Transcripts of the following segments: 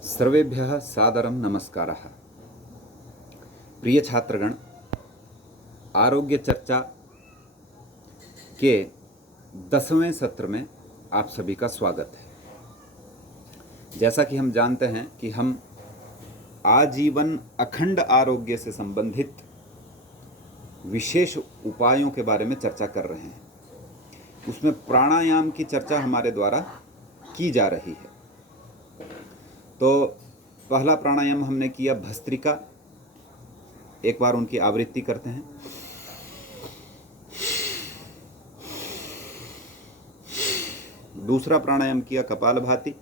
सर्वेभ्यः सादरं नमस्कारः। प्रिय छात्रगण, आरोग्य चर्चा के 10वें सत्र में आप सभी का स्वागत है। जैसा कि हम जानते हैं कि हम आजीवन अखंड आरोग्य से संबंधित विशेष उपायों के बारे में चर्चा कर रहे हैं। उसमें प्राणायाम की चर्चा हमारे द्वारा की जा रही है। तो पहला प्राणायाम हमने किया भस्त्रिका। एक बार उनकी आवृत्ति करते हैं। दूसरा प्राणायाम किया कपालभाति।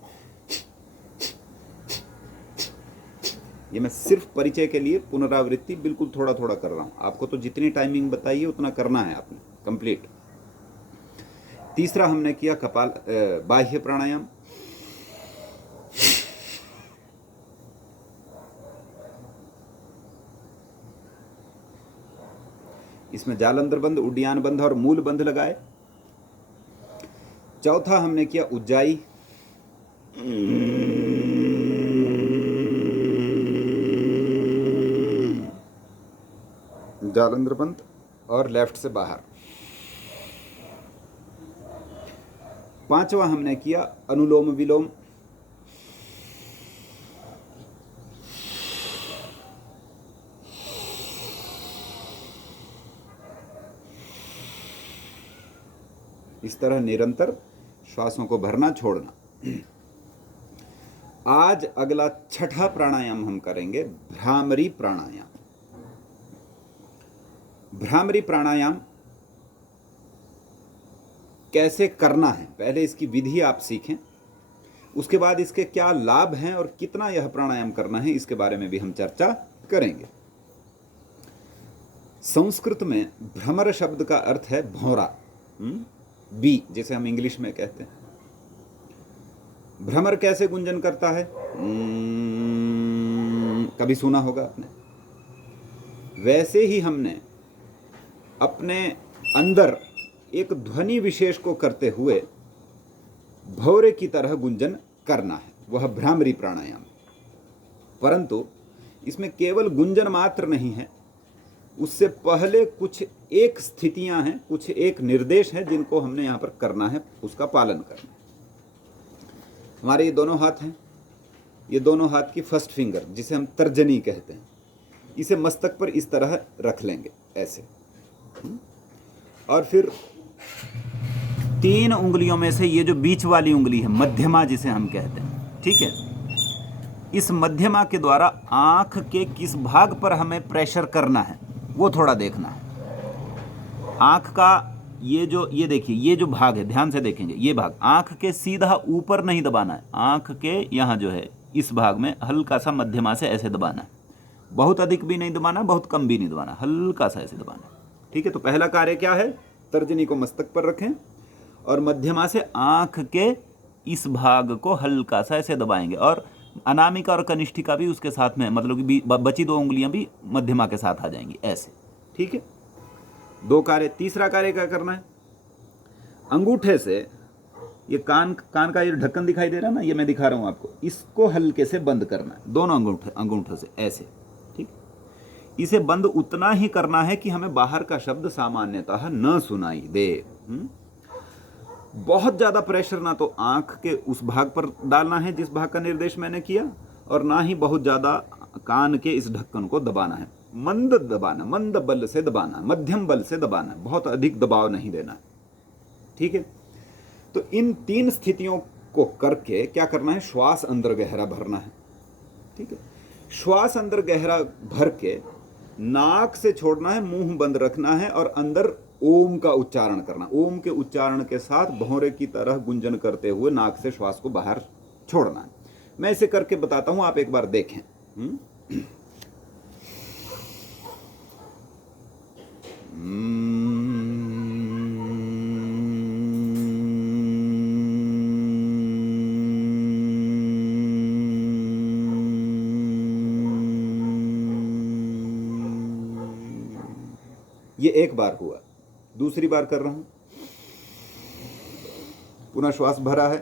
ये मैं सिर्फ परिचय के लिए पुनरावृत्ति बिल्कुल थोड़ा थोड़ा कर रहा हूं। आपको तो जितनी टाइमिंग बताइए उतना करना है आपने कंप्लीट। तीसरा हमने किया बाह्य प्राणायाम। इसमें जालंधर बंध, उड्डयन बंध और मूल बंध लगाए। चौथा हमने किया उज्जाई। जालंधर बंध और लेफ्ट से बाहर। पांचवा हमने किया अनुलोम विलोम। इस तरह निरंतर श्वासों को भरना छोड़ना। आज अगला छठा प्राणायाम हम करेंगे भ्रामरी प्राणायाम। भ्रामरी प्राणायाम कैसे करना है, पहले इसकी विधि आप सीखें। उसके बाद इसके क्या लाभ हैं और कितना यह प्राणायाम करना है, इसके बारे में भी हम चर्चा करेंगे। संस्कृत में भ्रमर शब्द का अर्थ है भौरा, बी, जिसे हम इंग्लिश में कहते हैं। भ्रमर कैसे गुंजन करता है, कभी सुना होगा आपने। वैसे ही हमने अपने अंदर एक ध्वनि विशेष को करते हुए भौरे की तरह गुंजन करना है, वह भ्रामरी प्राणायाम। परंतु इसमें केवल गुंजन मात्र नहीं है, उससे पहले कुछ एक स्थितियां हैं, कुछ एक निर्देश हैं जिनको हमने यहां पर करना है, उसका पालन करना है। हमारे ये दोनों हाथ हैं, ये दोनों हाथ की फर्स्ट फिंगर जिसे हम तर्जनी कहते हैं, इसे मस्तक पर इस तरह रख लेंगे ऐसे। और फिर 3 उंगलियों में से ये जो बीच वाली उंगली है, मध्यमा जिसे हम कहते हैं, ठीक है, इस मध्यमा के द्वारा आंख के किस भाग पर हमें प्रेशर करना है वो थोड़ा देखना है। आंख का ये देखिए, ये जो भाग है, ध्यान से देखेंगे, ये भाग आंख के सीधा ऊपर नहीं दबाना है। आंख के यहाँ जो है इस भाग में हल्का सा मध्यमा से ऐसे दबाना है। बहुत अधिक भी नहीं दबाना, बहुत कम भी नहीं दबाना, हल्का सा ऐसे दबाना है। ठीक है, तो पहला कार्य क्या है, तर्जनी को मस्तक पर रखें और मध्यमा से आंख के इस भाग को हल्का सा ऐसे दबाएंगे। और अनामिका और कनिष्ठिका भी उसके साथ में, मतलब कि बची 2 उंगलियां भी मध्यमा के साथ आ जाएंगी ऐसे। ठीक है, 2 कार्य। तीसरा कार्य क्या करना है, अंगूठे से ये कान का ये ढक्कन दिखाई दे रहा है ना, ये मैं दिखा रहा हूं आपको, इसको हल्के से बंद करना है, दोनों अंगूठों से ऐसे। ठीक, इसे बंद उतना ही करना है कि हमें बाहर का शब्द सामान्यतः न सुनाई दे। बहुत ज्यादा प्रेशर ना तो आंख के उस भाग पर डालना है जिस भाग का निर्देश मैंने किया, और ना ही बहुत ज्यादा कान के इस ढक्कन को दबाना है। मंद दबाना, मंद बल से दबाना, मध्यम बल से दबाना, बहुत अधिक दबाव नहीं देना है। ठीक है, तो इन 3 स्थितियों को करके क्या करना है, श्वास अंदर गहरा भरना है। ठीक है, श्वास अंदर गहरा भर के नाक से छोड़ना है, मुंह बंद रखना है और अंदर ओम का उच्चारण करना। ओम के उच्चारण के साथ भौरे की तरह गुंजन करते हुए नाक से श्वास को बाहर छोड़ना है। मैं इसे करके बताता हूं, आप एक बार देखें। ये एक बार हुआ, दूसरी बार कर रहा हूं। पुनः श्वास भरा है,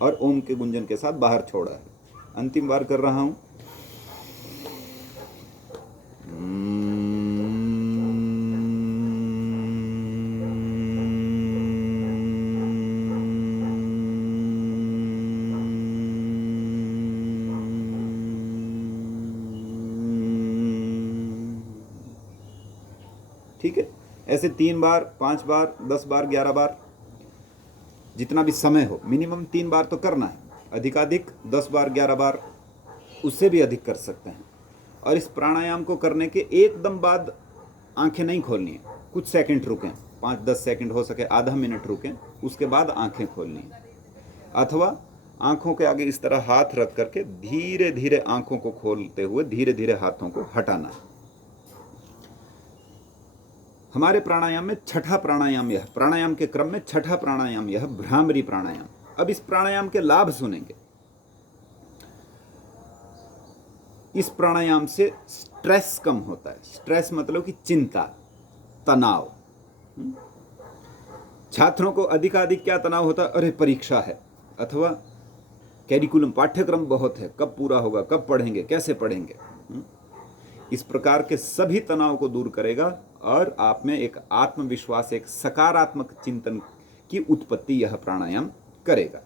और ओम के गुंजन के साथ बाहर छोड़ा है। अंतिम बार कर रहा हूं। ठीक है, ऐसे 3 बार, 5 बार, 10 बार, 11 बार, जितना भी समय हो। मिनिमम 3 बार तो करना है, अधिकाधिक 10 बार, 11 बार, उससे भी अधिक कर सकते हैं। और इस प्राणायाम को करने के एकदम बाद आंखें नहीं खोलनी है, कुछ सेकंड रुकें, 5-10 सेकंड हो सके आधा मिनट रुकें, उसके बाद आंखें खोलनी है। अथवा आंखों के आगे इस तरह हाथ रख करके धीरे धीरे आंखों को खोलते हुए धीरे धीरे हाथों को हटाना है। हमारे प्राणायाम में छठा प्राणायाम यह, प्राणायाम के क्रम में छठा प्राणायाम यह भ्रामरी प्राणायाम। अब इस प्राणायाम के लाभ सुनेंगे। इस प्राणायाम से स्ट्रेस कम होता है। स्ट्रेस मतलब कि चिंता, तनाव। छात्रों को अधिकाधिक क्या तनाव होता है? अरे परीक्षा है, अथवा कैरिकुलम, पाठ्यक्रम बहुत है, कब पूरा होगा, कब पढ़ेंगे, कैसे पढ़ेंगे। इस प्रकार के सभी तनाव को दूर करेगा और आप में एक आत्मविश्वास, एक सकारात्मक चिंतन की उत्पत्ति यह प्राणायाम करेगा।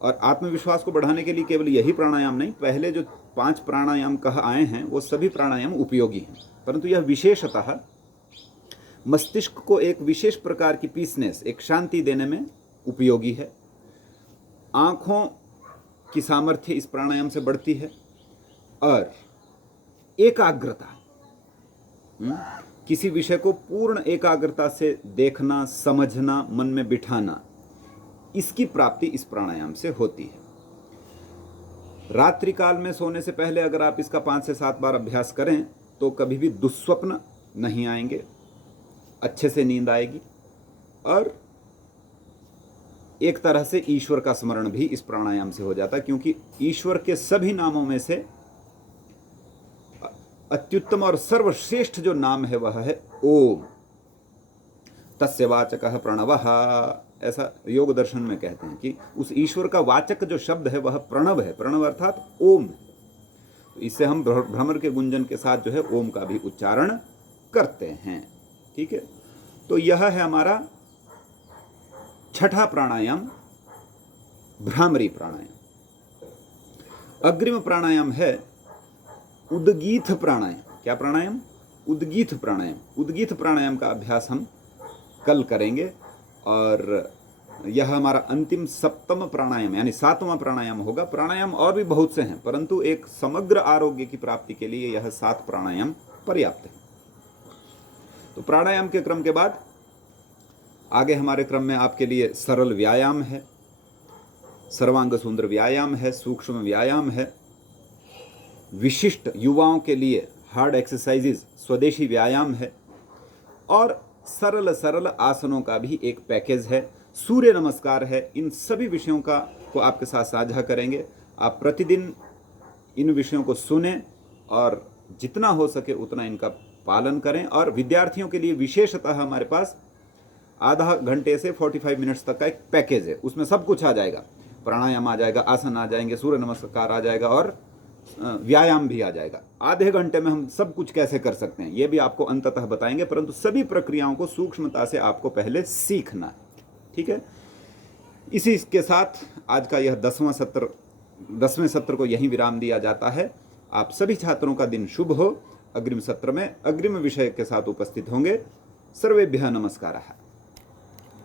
और आत्मविश्वास को बढ़ाने के लिए केवल यही प्राणायाम नहीं, पहले जो 5 प्राणायाम कह आए हैं वो सभी प्राणायाम उपयोगी हैं, परंतु यह विशेषतः मस्तिष्क को एक विशेष प्रकार की पीसनेस, एक शांति देने में उपयोगी है। आंखों की सामर्थ्य इस प्राणायाम से बढ़ती है। और एकाग्रता, किसी विषय को पूर्ण एकाग्रता से देखना, समझना, मन में बिठाना, इसकी प्राप्ति इस प्राणायाम से होती है। रात्रि काल में सोने से पहले अगर आप इसका 5 से 7 बार अभ्यास करें तो कभी भी दुस्वप्न नहीं आएंगे, अच्छे से नींद आएगी। और एक तरह से ईश्वर का स्मरण भी इस प्राणायाम से हो जाता है, क्योंकि ईश्वर के सभी नामों में से अत्युत्तम और सर्वश्रेष्ठ जो नाम है वह है ओम। तस्य वाचकः प्रणवः, ऐसा योग दर्शन में कहते हैं कि उस ईश्वर का वाचक जो शब्द है वह प्रणव है। प्रणव अर्थात ओम। तो इससे हम भ्रमर के गुंजन के साथ जो है ओम का भी उच्चारण करते हैं। ठीक है, तो यह है हमारा छठा प्राणायाम, भ्रामरी प्राणायाम। अग्रिम प्राणायाम है उद्गीत प्राणायाम। क्या प्राणायाम? उद्गीत प्राणायाम। उद्गीत प्राणायाम का अभ्यास हम कल करेंगे और यह हमारा अंतिम 7वां प्राणायाम यानी 7वां प्राणायाम होगा। प्राणायाम और भी बहुत से हैं, परंतु एक समग्र आरोग्य की प्राप्ति के लिए यह 7 प्राणायाम पर्याप्त है। तो प्राणायाम के क्रम के बाद आगे हमारे क्रम में आपके लिए सरल व्यायाम है, सर्वांग सुंदर व्यायाम है, सूक्ष्म व्यायाम है, विशिष्ट युवाओं के लिए हार्ड एक्सरसाइजेज, स्वदेशी व्यायाम है, और सरल सरल आसनों का भी एक पैकेज है, सूर्य नमस्कार है। इन सभी विषयों को आपके साथ साझा करेंगे। आप प्रतिदिन इन विषयों को सुनें और जितना हो सके उतना इनका पालन करें। और विद्यार्थियों के लिए विशेषतः हमारे पास आधा घंटे से 45 मिनट्स तक का एक पैकेज है, उसमें सब कुछ आ जाएगा। प्राणायाम आ जाएगा, आसन आ जाएंगे, सूर्य नमस्कार आ जाएगा और व्यायाम भी आ जाएगा। आधे घंटे में हम सब कुछ कैसे कर सकते हैं ये भी आपको अंततः बताएंगे, परंतु सभी प्रक्रियाओं को सूक्ष्मता से आपको पहले सीखना है। ठीक है, इसी के साथ आज का यह 10वें सत्र को यहीं विराम दिया जाता है। आप सभी छात्रों का दिन शुभ हो। अग्रिम सत्र में अग्रिम विषय के साथ उपस्थित होंगे। सर्वेभ्यः नमस्कारः।